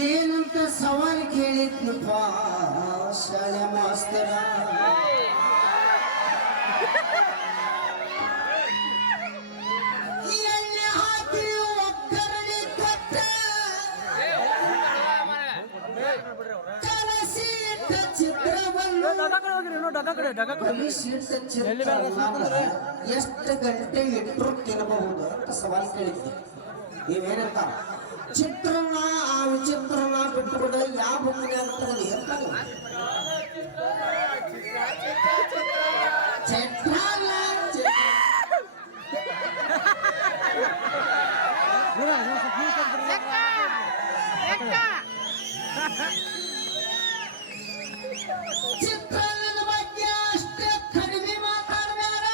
ಏನಂತ ಸವಾಲ್ ಕೇಳಿದ್ನಪ್ಪ ಶಾಲೆ ಮಾಸ್ತರ ಎಣ್ಣೆ ಹಾಕಿ ಒಗ್ಗರಣೆ ಕೊಟ್ಟ ಕಲಸಿಟ್ಟ ಚಿತ್ರವನ್ನು ಎಷ್ಟು ಗಂಟೆ ಇಟ್ಟರು ತಿನ್ನಬಹುದು ಅಂತ ಸವಾಲ್ ಕೇಳಿದ್ದೆ. ನೀವೇನಂತ ಚಿತ್ರನ ಆ ವಿಚಿತ್ರನ ಬಿಟ್ಟುಬಿಡ ಯಾವ ಬುಕ್ಕಿನ ಆಗ್ತದೆ ಚಿತ್ರಾನ್ನದ ಬಗ್ಗೆ ಅಷ್ಟೇ ಕಡಿಮೆ ಮಾತಾಡಬೇಡ.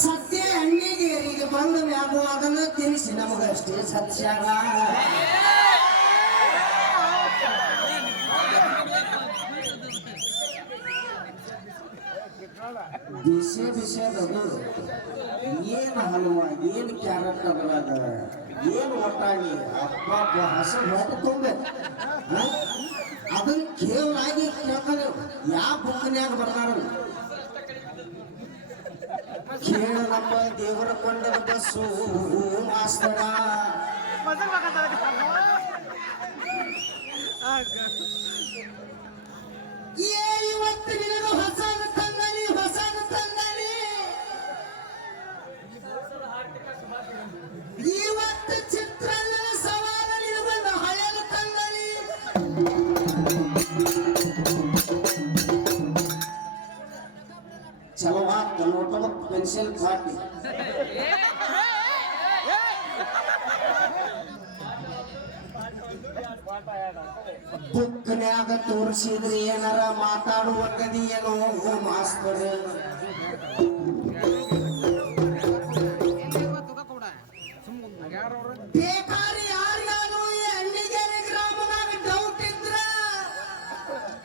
ಸದ್ಯ ಹಣ್ಣಿಗೇರಿಗೆ ಬಂದ ಮ್ಯಾಗ ಅದನ್ನ ತಿನ್ನಿಸಿ ನಮಗಷ್ಟೇ ಸತ್ಯಾಗ. ಬಿಸಿದದು ಏನು ಹಲವ ಏನು ಕ್ಯಾರೆಟ್ ಅದ್ರಾಗ ಏನು ಒಟ್ಟಾಗಿ ಅಪ್ಪ ಹಸು ಹೊಟ್ಟೆ ತುಂಬ ಅದನ್ನ ಕೇವಲ ಆಗಿ ಕೇಳ್ತಾನೆ. ಯಾವ ಬುಕ್ಕಿನ್ಯಾಗ ಬರ್ತಾರ ಕೇಳ ನಮ್ಮ ದೇವರ ಕೊಂಡದ ಬಸ್ಸು ಮಾಸ್ತರ ಇವತ್ತು ನಿನಗೆ ಹೊಸದ ತಂದನಿ ಹೊಸದ ತಂದನಿ. ಇವತ್ತು ಚಿತ್ರಾನ್ನದ ಸವಾಲ ನಿನಗೊಂದು ಹಳೆದ ತಂದನಿ. ಚಲೋ ನೋಟ ಪೆನ್ಸಿಲ್ ಪಾಟಿ ಬುಕ್ನ್ಯಾಗ ತೋರಿಸಿದ್ರಿ ಏನಾರ ಮಾತಾಡುವಂತದಿ ಏನೋ ಮಾಸ್ತರ್. ಬೇಕಾದ್ರೆ ಯಾರಿಗಾನು ಹಳ್ಳಿಗೆರೆ ಗ್ರಾಮದಾಗ ಡೌಟ್ ಇದ್ರ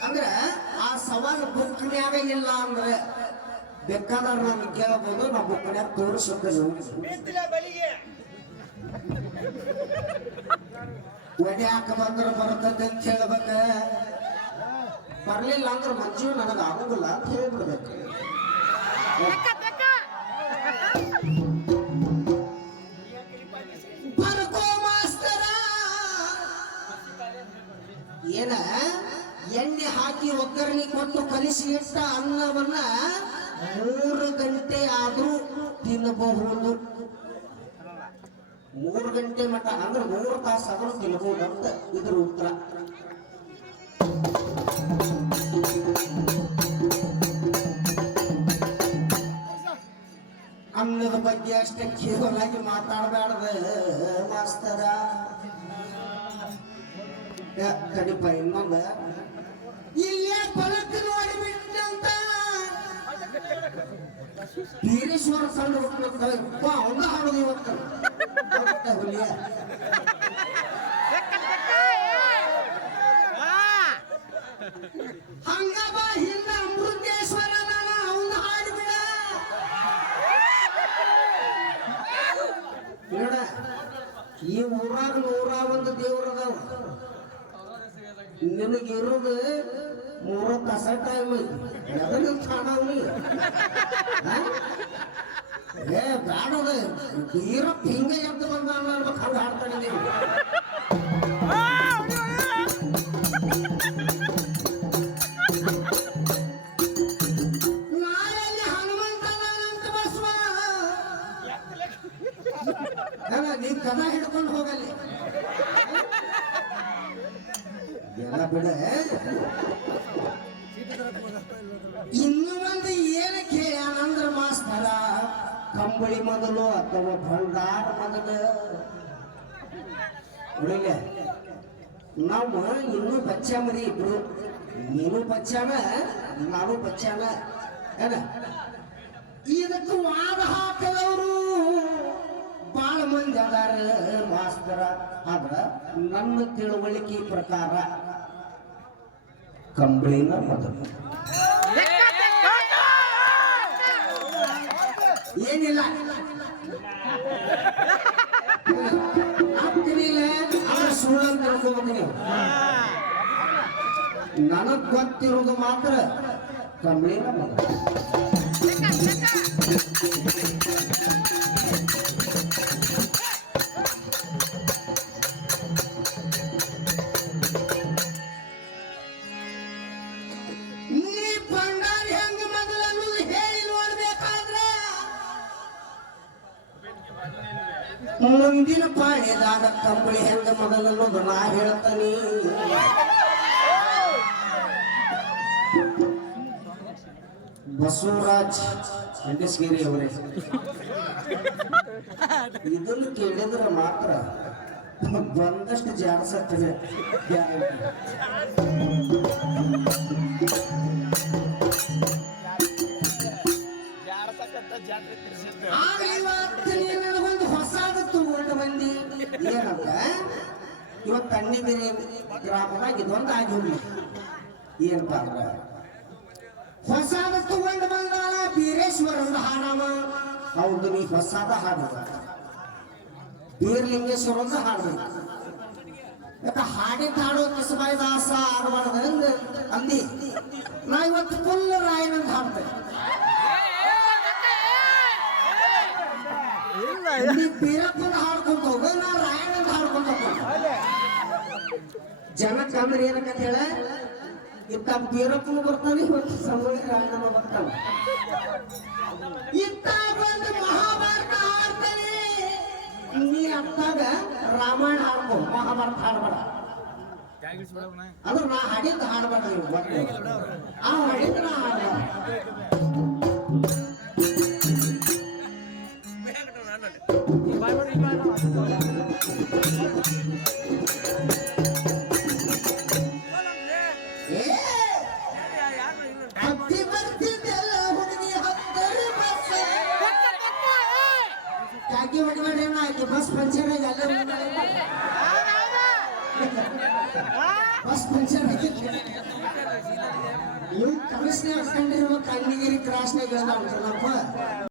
ಅಂದ್ರ ಆ ಸವಾಲ್ ಬುಕ್ನ್ಯಾಗ ಇಲ್ಲ ಅಂದ್ರೆ ಬೇಕಾದ್ರೆ ನಮ್ಗೆ ಕೇಳಬಹುದು. ನಾವು ಬುಕ್ನ್ಯಾಗ ತೋರಿಸೋದು ಒಡ್ಯಾಕ ಬಂದ್ರೆ ಬರ್ತದೆ ಅಂತ ಹೇಳ್ಬೇಕ. ಬರ್ಲಿಲ್ಲ ಅಂದ್ರೆ ಮಂಜು ನನಗೆ ಆಗೋದಿಲ್ಲ ಅಂತ ಹೇಳ್ಬಿಡ್ಬೇಕು. ಬರ್ಕೋ ಮಾಸ್ತರ ಏನ ಎಣ್ಣೆ ಹಾಕಿ ಒಗ್ಗರಣೆ ಕೊಟ್ಟು ಕಲಿಸಿ ಇಟ್ಟ ಅನ್ನವನ್ನ 3 ಗಂಟೆ ಆದ್ರೂ ತಿನ್ನಬಹುದು. 3 ಗಂಟೆ ಮಟ್ಟ ಅಂದ್ರೆ 3 ತಾಸು ಆದ್ರೂ ತಿನ್ನಬಹುದು ಅಂತ ಇದ್ರ ಉತ್ತರ. ಅನ್ನದ ಬಗ್ಗೆ ಅಷ್ಟೇ ಕೇವಲಾಗಿ ಮಾತಾಡಬೇಡ್ದ ಮಾಸ್ತರ. ಕಡಿಪ ಇನ್ನೊಂದ ಇಲ್ಲೇ ಫಲಕ್ ನೋಡಿಬಿಟ್ಟಂತ ಬೀರೇಶ್ವರ ಸಣ್ಣ ಹುಟ್ಟಪ್ಪ ಅವಂಗ ಹಾಡೋದು ಇವತ್ತು ಹುಲಿಯ ಹಂಗ ಬಾ ಹಿಂದ ಅಮೃತೇಶ್ವರ ಅವಂಗ ಹಾಡ್ಬಿಡ ನೋಡ. ಈ ಊರಾಗ 101 ದೇವ್ರದಾವ. ನಿನ್ನ ನಿನಗಿರೋದು 3 ತಾಸ ಟೈಮ್ ಎದಕ್ಕೆ ಕಾಣವ್ನಿ ಏ ಬ್ಯಾಡದ ಈರಪ್ಪ ಹಿಂಗೆ ಎದ್ದು ಬಂದ ಅನ್ಬೇಕು ಹಂಗೆ ಹಾಡ್ತಾನೆ ನೀವು ನಾಳೆಲ್ಲಿ ಹನುಮಂತನಂತ ಬಸವ ನೀನ್ ಕದ ಹಿಡ್ಕೊಂಡು ಹೋಗಲ್ಲಿ ಎಲ್ಲ ಬಿಡ ಇನ್ನು ಒಂದು ಏನಕ್ಕೆ ಹೇಳ್ಯಾನಂದ್ರ ಮಾಸ್ತರ ಕಂಬಳಿ ಮೊದಲು ಅಥವಾ ಭಂಡಾರ ಮೊದಲು ಉಳಿಲೆ ನಾವು ಇನ್ನೂ ಬಚ್ಚಾಮರಿ ಇಬ್ರು ನೀನು ಬಚ್ಚಾನ ನಾನು ಬಚ್ಚಾನ ಏನ ಇದಕ್ಕೆ ವಾದ ಹಾಕದವರು ಬಾಳ ಮಂದಿ ಅದಾರ ಮಾಸ್ತರ ಆದ್ರ ನನ್ನ ತಿಳುವಳಿಕೆ ಪ್ರಕಾರ ಕಂಬಳಿನ ಮೊದಲು ಏನಿಲ್ಲ ಸುಳ್ಳು ಅಂತ ತಿಳ್ಕೊಬೇಕು ನೀವು ನನಗ್ ಗೊತ್ತಿರೋದು ಮಾತ್ರ ಕಂಬಳಿನ ಮೊದಲು ಮುಂದಿನ ಪಾಳ್ಯದಾಗ ಕಂಬಳಿ ಹೆಂಗ ಮೊದಲನ್ನೋದು ನಾ ಹೇಳ್ತಾನೆ ಬಸವರಾಜ್ ಹೆಂಡಸ್ಗೇರಿ ಅವರೇ ಇದನ್ನು ಕೇಳಿದ್ರೆ ಮಾತ್ರ ಬಂದಷ್ಟು ಜಾಡ್ಸತ್ತವೆ ನನಗೊಂದು ಹೊಸಾದ ತಗೊಂಡು ಬಂದಿ ಏನಂತ ಇವತ್ತು ತಣ್ಣಿಗೆರೆ ಗ್ರಾಮದಾಗ ಇದೊಂದು ಆಗಿ ಹೋಗ್ಲಿ ಏನಪ್ಪ ಅಂದ್ರ ಹೊಸಾದ ತಗೊಂಡು ಬಂದಾಳ ಬೀರೇಶ್ವರದ ಹಾಡವ ಅವ್ರದ್ದು ನೀ ಹೊಸಾದ ಹಾಡುವ ಬೀರ್ಲಿಂಗೇಶ್ವರದ ಹಾಡ್ಬೇಕು ಯಾಕ ಹಾಡಿನ ಹಾಡೋ ಕಿಸಬಾಯಿ ದಾಸ ಆಡಬಾರ್ದ ಅಂದಿ ನಾ ಇವತ್ತು ಫುಲ್ ರಾಯನಂತ ಹಾಡ್ತೇನೆ ಬೀರಪ್ಪನ ಹಾಡ್ಕೊಂತ ಹೋಗ ನಾ ರಾಯಣಂತ ಹಾಡ್ಕೊಂತ ಜನಕ್ಕೆ ಅಂದ್ರೆ ಏನಕ್ಕ ಹೇಳ ಇತ್ತ ಬೀರಪ್ಪನು ಬರ್ತಾನೆ ಇವತ್ತು ಸಂಗೊಳ್ಳಿ ರಾಯಣ್ಣ ಬರ್ತಾನೆ ಇತ್ತ ಬಂದು ಮಹಾಭಾರತ ಹಾಡ್ತಾನೆ ನೀ ಅತ್ತಾಗ ರಾಮಾಯಣ ಹಾಡ್ಕೊ ಮಹಾಭಾರತ ಹಾಡ್ಬೇಡ ಅಂದ್ರೆ ನಾ ಹಾಡಿದ್ದು ಹಾಡ್ಬೇಡ ಆ ಹಾಡಿದ್ದು ನಾ ಹಾಡ್ಬೇಡ बस पंचर बस पंचर कमिश्नर कंडिगिरी क्रास